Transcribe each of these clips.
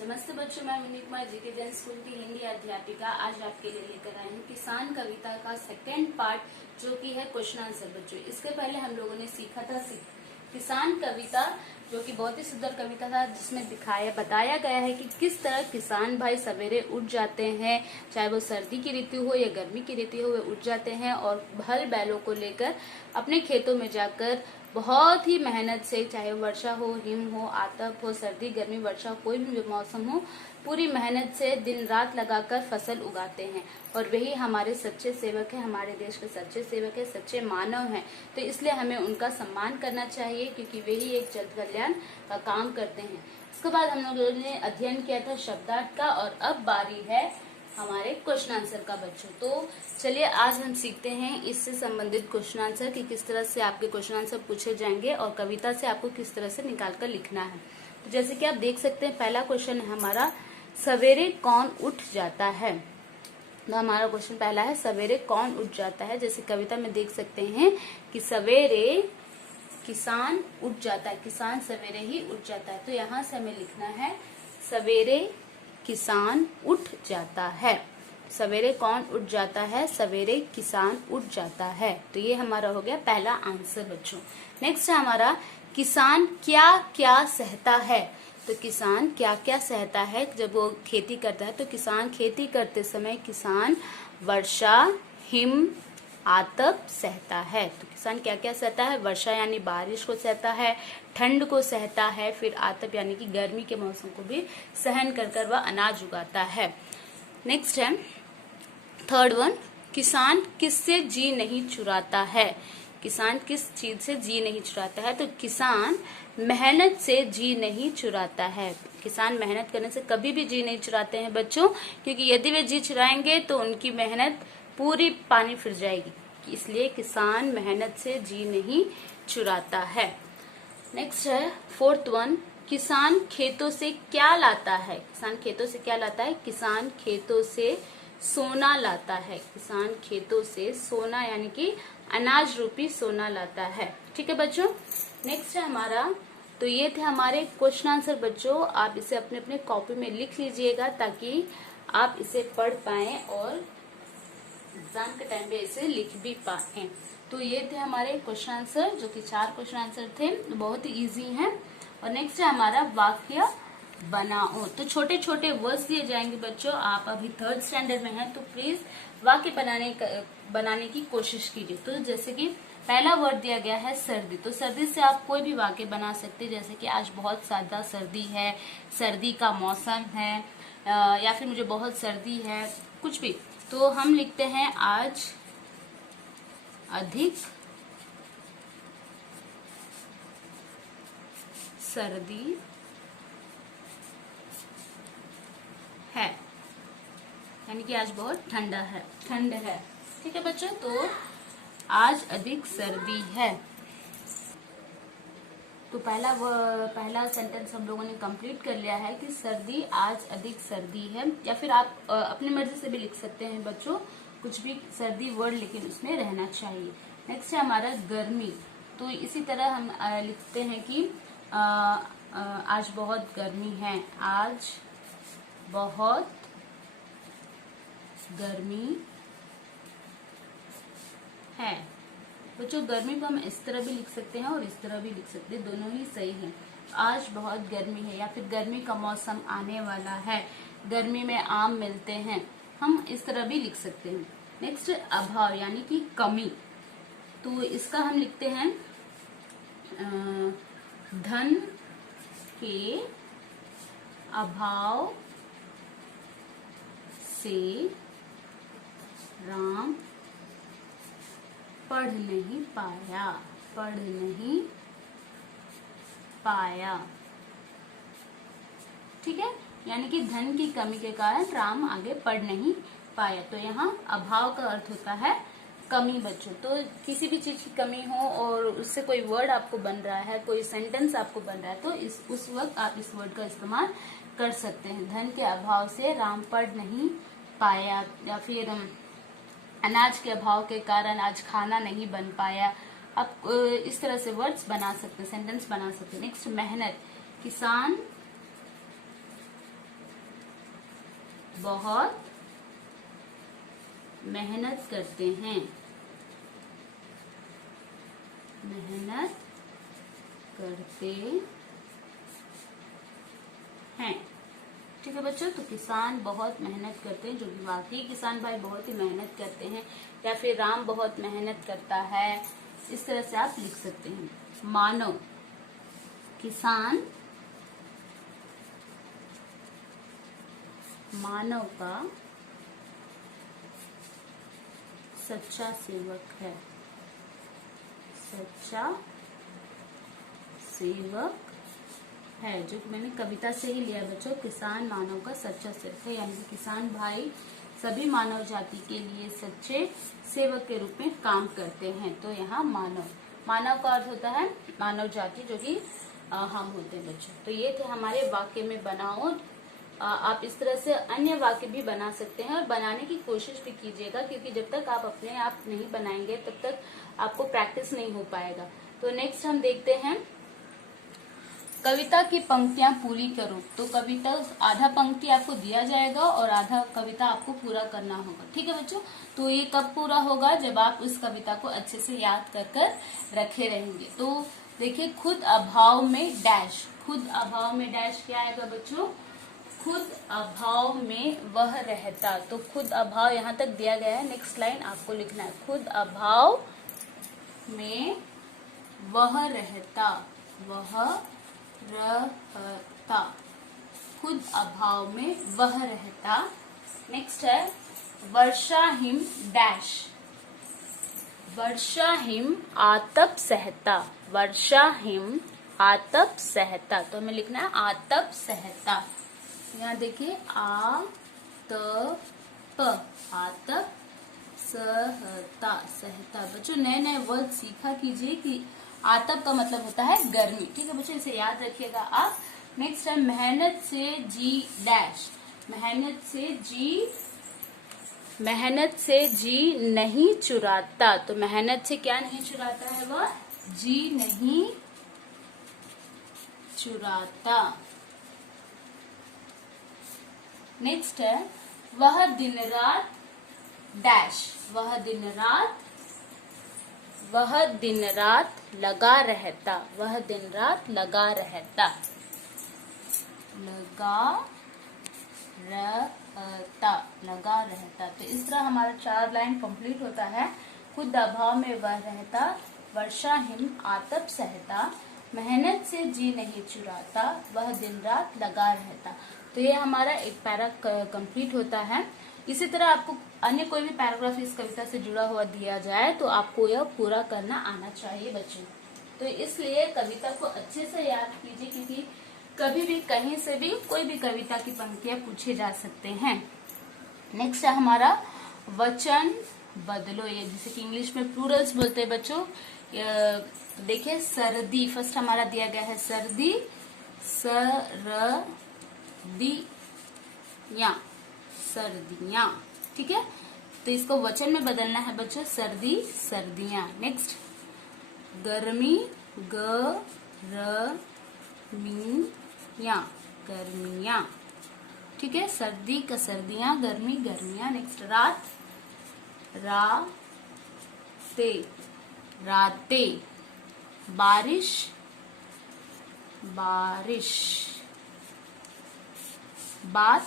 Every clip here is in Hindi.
नमस्ते बच्चों, मैं विनीत कुमार जीके जैन स्कूल की हिंदी अध्यापिका आज आपके लिए लेकर आई हूँ किसान कविता का सेकंड पार्ट, जो कि है क्वेश्चन आंसर। बच्चों, इसके पहले हम लोगों ने सीखा था किसान कविता, जो कि बहुत ही सुंदर कविता था, जिसमें बताया गया है कि किस तरह किसान भाई सवेरे उठ जाते हैं, चाहे वो सर्दी की ऋतु हो या गर्मी की ऋतु हो, वे उठ जाते हैं और हल बैलों को लेकर अपने खेतों में जाकर बहुत ही मेहनत से, चाहे वर्षा हो, हिम हो, आतप हो, सर्दी गर्मी वर्षा कोई भी मौसम हो, पूरी मेहनत से दिन रात लगाकर फसल उगाते हैं। और वही हमारे सच्चे सेवक है, हमारे देश के सच्चे सेवक है, सच्चे मानव हैं। तो इसलिए हमें उनका सम्मान करना चाहिए, क्योंकि वही एक जन कल्याण का काम करते हैं। इसके बाद हम लोगों ने अध्ययन किया था शब्दार्थ का, और अब बारी है हमारे क्वेश्चन आंसर का बच्चों। तो चलिए आज हम सीखते हैं इससे संबंधित क्वेश्चन आंसर कि किस तरह से आपके क्वेश्चन आंसर पूछे जाएंगे और कविता से आपको किस तरह से निकाल कर लिखना है। तो जैसे कि आप देख सकते हैं, पहला क्वेश्चन है हमारा, सवेरे कौन उठ जाता है। तो हमारा क्वेश्चन पहला है, सवेरे कौन उठ जाता है। जैसे कविता में देख सकते हैं कि सवेरे किसान उठ जाता है, किसान सवेरे ही उठ जाता है। तो यहाँ से हमें लिखना है सवेरे किसान उठ जाता है। सवेरे कौन उठ जाता है? सवेरे किसान उठ जाता है। तो ये हमारा हो गया पहला आंसर बच्चों। नेक्स्ट है हमारा, किसान क्या क्या सहता है। तो किसान क्या क्या सहता है जब वो खेती करता है। तो किसान खेती करते समय किसान वर्षा, हिम, आतप सहता है। तो किसान क्या क्या सहता है? वर्षा यानी बारिश को सहता है, ठंड को सहता है, फिर आतप यानी कि गर्मी के मौसम को भी सहन कर कर वह अनाज उगाता है। नेक्स्ट है थर्ड वन, किसान किससे जी नहीं चुराता है। किसान किस चीज से जी नहीं चुराता है? तो किसान मेहनत से जी नहीं चुराता है। किसान मेहनत करने से कभी भी जी नहीं चुराते हैं बच्चों, क्योंकि यदि वे जी चुराएंगे तो उनकी मेहनत पूरी पानी फिर जाएगी। इसलिए किसान मेहनत से जी नहीं चुराता है। नेक्स्ट है फोर्थ वन, किसान खेतों से क्या लाता है। किसान खेतों से क्या लाता है? किसान खेतों से सोना लाता है। किसान खेतों से सोना यानी कि अनाज रूपी सोना लाता है। ठीक है बच्चों। नेक्स्ट है हमारा, तो ये थे हमारे क्वेश्चन आंसर बच्चों। आप इसे अपने अपने कॉपी में लिख लीजिएगा ताकि आप इसे पढ़ पाएं और एग्जाम के टाइम पे इसे लिख भी पाएं। तो ये थे हमारे क्वेश्चन आंसर, जो कि 4 क्वेश्चन आंसर थे, बहुत ही इजी हैं। और नेक्स्ट है हमारा वाक्य बनाओ। तो छोटे छोटे वर्ड्स दिए जाएंगे बच्चों। आप अभी 3rd स्टैंडर्ड में हैं, तो प्लीज वाक्य बनाने की कोशिश कीजिए। तो जैसे कि पहला वर्ड दिया गया है सर्दी। तो सर्दी से आप कोई भी वाक्य बना सकते हैं, जैसे कि आज बहुत ज्यादा सर्दी है, सर्दी का मौसम है, या फिर मुझे बहुत सर्दी है, कुछ भी। तो हम लिखते हैं आज अधिक सर्दी है, यानी कि आज बहुत ठंड है। ठीक है बच्चों। तो आज अधिक सर्दी है। तो पहला सेंटेंस हम लोगों ने कंप्लीट कर लिया है कि सर्दी, आज अधिक सर्दी है। या फिर आप अपनी मर्जी से भी लिख सकते हैं बच्चों, कुछ भी सर्दी वर्ड लेकिन उसमें रहना चाहिए। नेक्स्ट है हमारा गर्मी। तो इसी तरह हम लिखते हैं कि आज बहुत गर्मी है। आज बहुत गर्मी है। बच्चों, गर्मी को हम इस तरह भी लिख सकते हैं और इस तरह भी लिख सकते हैं, दोनों ही सही हैं। आज बहुत गर्मी है, या फिर गर्मी का मौसम आने वाला है, गर्मी में आम मिलते हैं, हम इस तरह भी लिख सकते हैं। नेक्स्ट अभाव यानी कि कमी। तो इसका हम लिखते हैं धन के अभाव से राम पढ़ नहीं पाया। ठीक है, यानी कि धन की कमी के कारण राम आगे पढ़ नहीं पाया। तो यहाँ अभाव का अर्थ होता है कमी बच्चों। तो किसी भी चीज की कमी हो और उससे कोई वर्ड आपको बन रहा है, कोई सेंटेंस आपको बन रहा है, तो उस वक्त आप इस वर्ड का इस्तेमाल कर सकते हैं। धन के अभाव से राम पढ़ नहीं पाया, या फिर अनाज के अभाव के कारण आज खाना नहीं बन पाया। आप इस तरह से वर्ड्स बना सकते हैं, सेंटेंस बना सकते हैं। नेक्स्ट मेहनत, किसान बहुत मेहनत करते हैं, मेहनत करते हैं। ठीक है बच्चों, तो किसान बहुत मेहनत करते हैं, जो कि वाकई किसान भाई बहुत ही मेहनत करते हैं, या फिर राम बहुत मेहनत करता है, इस तरह से आप लिख सकते हैं। मानव, किसान मानव का सच्चा सेवक है, सच्चा सेवक है, जो कि मैंने कविता से ही लिया बच्चों। किसान मानव का सच्चा सेवक है, यानी कि किसान भाई सभी मानव जाति के लिए सच्चे सेवक के रूप में काम करते हैं। तो यहाँ मानव, मानव का अर्थ होता है मानव जाति, जो कि हम होते हैं बच्चों। तो ये थे हमारे वाक्य में बनाओ। आप इस तरह से अन्य वाक्य भी बना सकते हैं और बनाने की कोशिश भी कीजिएगा, क्योंकि जब तक आप अपने आप नहीं बनाएंगे तब तक आपको प्रैक्टिस नहीं हो पाएगा। तो नेक्स्ट हम देखते हैं कविता की पंक्तियां पूरी करो। तो कविता आधा पंक्ति आपको दिया जाएगा और आधा कविता आपको पूरा करना होगा। ठीक है बच्चों, तो ये कब पूरा होगा? जब आप उस कविता को अच्छे से याद कर कर रखे रहेंगे। तो देखिए, खुद अभाव में डैश, खुद अभाव में डैश क्या आएगा बच्चों? खुद अभाव में वह रहता। तो खुद अभाव यहाँ तक दिया गया है, नेक्स्ट लाइन आपको लिखना है, खुद अभाव में वह रहता, वह रहता, खुद अभाव में वह रहता। नेक्स्ट है वर्षा हिम डैश, वर्षा हिम आतप सहता, वर्षा हिम आतप सहता। तो हमें लिखना है आतप सहता। यहाँ देखिए आतप, आतप सहता, सहता। बच्चों नए नए वर्ड सीखा कीजिए कि आतप का मतलब होता है गर्मी। ठीक है बच्चों, इसे याद रखिएगा आप। नेक्स्ट है मेहनत से जी डैश, मेहनत से जी, मेहनत से जी नहीं चुराता। तो मेहनत से क्या नहीं चुराता है? वह जी नहीं चुराता। नेक्स्ट है वह दिन रात डैश, वह दिन रात, वह दिन रात लगा रहता, वह दिन रात लगा रहता, लगा रहता, लगा रहता। तो इस तरह हमारा 4 लाइन कंप्लीट होता है। खुद अभाव में वह रहता, वर्षा हिम आतप सहता, मेहनत से जी नहीं चुराता, वह दिन रात लगा रहता। तो ये हमारा एक पैरा कंप्लीट होता है। इसी तरह आपको अन्य कोई भी पैराग्राफ इस कविता से जुड़ा हुआ दिया जाए तो आपको यह पूरा करना आना चाहिए बच्चों। तो इसलिए कविता को अच्छे से याद कीजिए, क्योंकि कभी भी कहीं से भी कोई भी कविता की पंक्तियां पूछे जा सकते हैं। नेक्स्ट है हमारा वचन बदलो, ये जिसे कि इंग्लिश में प्लूरल्स बोलते हैं बच्चों। देखिए सर्दी, फर्स्ट हमारा दिया गया है सर्दी, सर्दियां, सर्दियां। ठीक है, तो इसको वचन में बदलना है बच्चों, सर्दी सर्दियां। नेक्स्ट गर्मी, गर्मियां, गर्मियां। ठीक है, सर्दी का सर्दियां, गर्मी गर्मियां। नेक्स्ट रात, राते, राते। बारिश, बारिश। बात,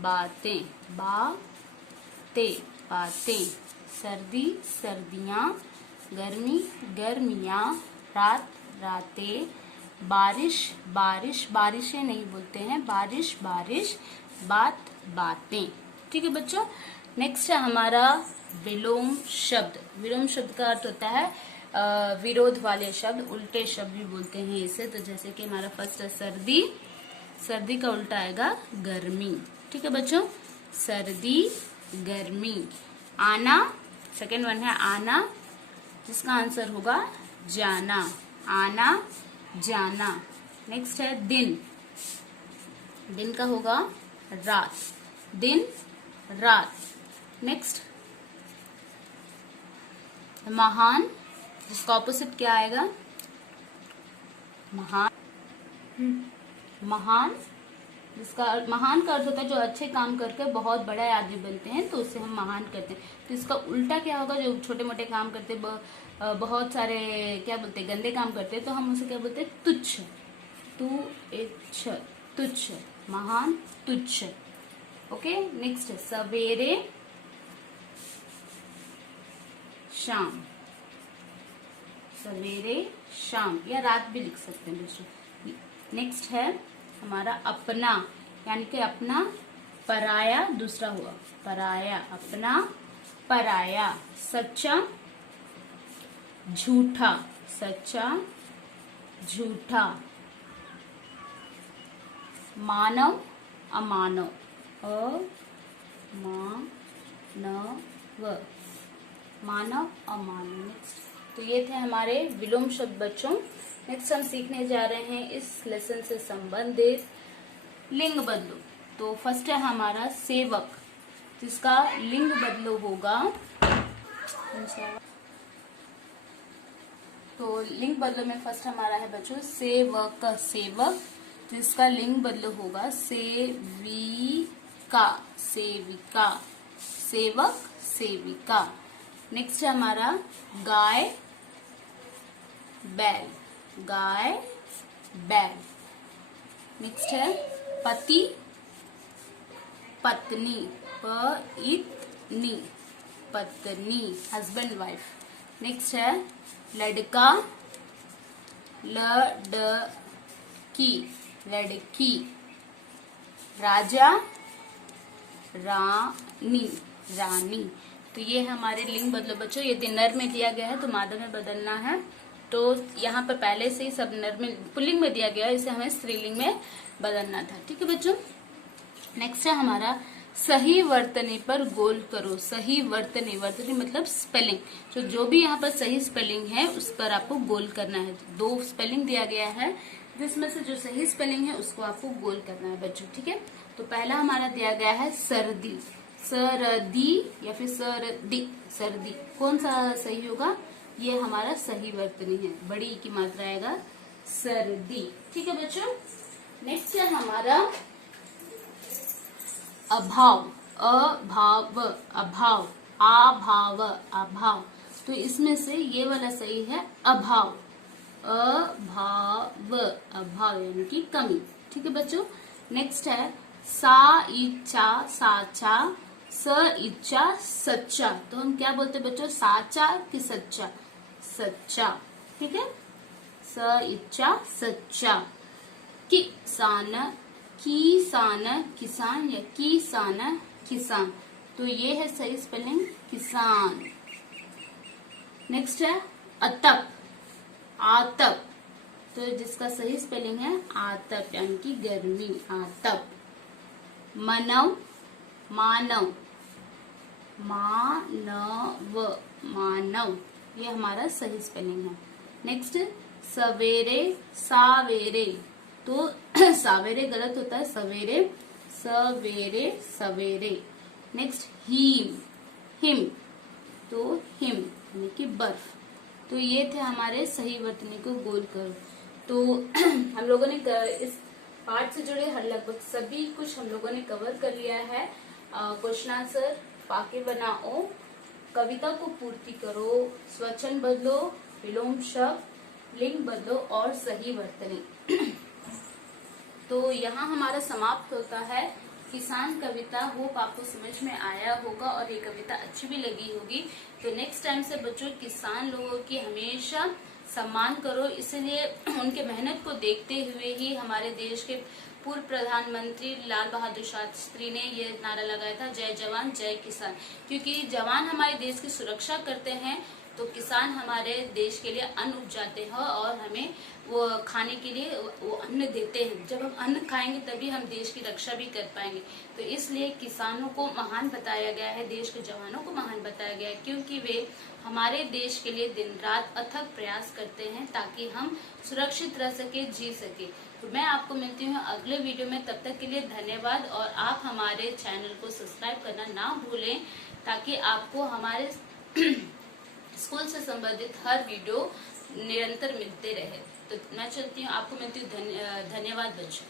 बातें, बातें, बातें। सर्दी सर्दियां, गर्मी गर्मियां, रात रातें, बारिश बारिश, बारिशें नहीं बोलते हैं, बारिश बारिश, बात बातें। ठीक है बच्चों, नेक्स्ट है हमारा विलोम शब्द। विलोम शब्द का अर्थ होता है विरोध वाले शब्द, उल्टे शब्द भी बोलते हैं इसे। तो जैसे कि हमारा फर्स्ट है सर्दी, सर्दी का उल्टा आएगा गर्मी। ठीक है बच्चों, सर्दी गर्मी। आना, सेकेंड वन है आना, जिसका आंसर होगा जाना, आना जाना। नेक्स्ट है दिन, दिन का होगा रात, दिन रात। नेक्स्ट महान, जिसका ऑपोजिट क्या आएगा? महान, महान जिसका महान का अर्थ होता है जो अच्छे काम करके बहुत बड़ा आदमी बनते हैं, तो उसे हम महान कहते हैं। तो इसका उल्टा क्या होगा, जो छोटे मोटे काम करते बहुत सारे क्या बोलते हैं गंदे काम करते हैं, तो हम उसे क्या बोलते हैं, तुच्छ। तुच्छ, महान, तुच्छ। ओके, नेक्स्ट है सवेरे शाम। सवेरे शाम या रात भी लिख सकते हैं बच्चों। नेक्स्ट है हमारा अपना, यानी कि अपना, पराया दूसरा हुआ, पराया, अपना, पराया। सच्चा, झूठा, सच्चा, झूठा। मानव, अमानव, अमानव, मानव, अमानव। नेक्स्ट, तो ये थे हमारे विलोम शब्द बच्चों। नेक्स्ट हम सीखने जा रहे हैं इस लेसन से संबंधित लिंग बदलो। तो फर्स्ट है हमारा सेवक, जिसका लिंग बदलो होगा, तो लिंग बदलो में फर्स्ट हमारा है बच्चों सेवक, सेवक, जिसका लिंग बदलो होगा सेविका, सेविका, सेवक, सेविका। नेक्स्ट है हमारा गाय, बैल, गाय, बैल। नेक्स्ट है पति, पत्नी, पत्नी, पत्नी, हस्बैंड वाइफ। नेक्स्ट है लड़का, लड़की, लड़की। राजा, रानी, रानी। तो ये हमारे लिंग बदलो बच्चों। यदि नर में दिया गया है तो मादा में बदलना है। तो यहाँ पर पहले से ही सब नर में पुल्लिंग में दिया गया है, इसे हमें स्त्रीलिंग में बदलना था। ठीक है बच्चों। नेक्स्ट है हमारा सही वर्तनी पर गोल करो। सही वर्तनी, वर्तनी मतलब स्पेलिंग। तो जो भी यहाँ पर सही स्पेलिंग है उस पर आपको गोल करना है। 2 स्पेलिंग दिया गया है, जिसमें से जो सही स्पेलिंग है उसको आपको गोल करना है बच्चों। ठीक है, तो पहला हमारा दिया गया है सर्दी, सरदी या फिर सर्दी, सर्दी। कौन सा सही होगा, ये हमारा सही वर्तनी है, बड़ी की मात्रा आएगा सर्दी। ठीक है बच्चों। नेक्स्ट है हमारा अभाव, अभाव, अभाव, अभाव, अभाव। तो इसमें से ये वाला सही है अभाव, अभाव, अभाव यानी कि कमी। ठीक है बच्चों। नेक्स्ट है सा इच्छा, साचा, स इच्छा, सच्चा। तो हम क्या बोलते हैं बच्चों, साचा कि सच्चा, सच्चा। ठीक है, स इच्छा, सच्चा। किसान, किसान, किसान या किसान, किसान। तो ये है सही स्पेलिंग किसान। नेक्स्ट है अतप, आतप। तो जिसका सही स्पेलिंग है आतप यानी कि गर्मी, आतप। मानव, मानव, मानव, मानव। ये हमारा सही स्पेलिंग है। नेक्स्ट सवेरे, सावेरे। तो सावेरे गलत होता है, सवेरे, सवेरे, सवेरे। Next him, him. तो हिम यानी कि बर्फ। तो ये थे हमारे सही वर्तनी को गोल करो। तो हम लोगों ने इस पाठ से जुड़े हर लगभग सभी कुछ हम लोगों ने कवर कर लिया है। क्वेश्चन आंसर, वाक्य बनाओ, कविता को पूर्ति करो, स्वचन बदलो, विलोम शब्द, लिंग बदलो और सही वर्तनी। तो यहाँ हमारा समाप्त होता है किसान कविता। होप आपको समझ में आया होगा और ये कविता अच्छी भी लगी होगी। तो नेक्स्ट टाइम से बच्चों किसान लोगों की हमेशा सम्मान करो, इसलिए उनके मेहनत को देखते हुए ही हमारे देश के पूर्व प्रधानमंत्री लाल बहादुर शास्त्री ने ये नारा लगाया था, जय जवान जय किसान। क्योंकि जवान हमारे देश की सुरक्षा करते हैं, तो किसान हमारे देश के लिए अन्न उपजाते हैं और हमें वो खाने के लिए वो अन्न देते हैं। जब हम अन्न खाएंगे तभी हम देश की रक्षा भी कर पाएंगे। तो इसलिए किसानों को महान बताया गया है, देश के जवानों को महान बताया गया है, क्योंकि वे हमारे देश के लिए दिन रात अथक प्रयास करते हैं ताकि हम सुरक्षित रह सके, जी सके। तो मैं आपको मिलती हूँ अगले वीडियो में, तब तक के लिए धन्यवाद। और आप हमारे चैनल को सब्सक्राइब करना ना भूलें ताकि आपको हमारे स्कूल से संबंधित हर वीडियो निरंतर मिलते रहे। तो मैं चलती हूँ, आपको मिलती हूँ। धन्यवाद बच्चों।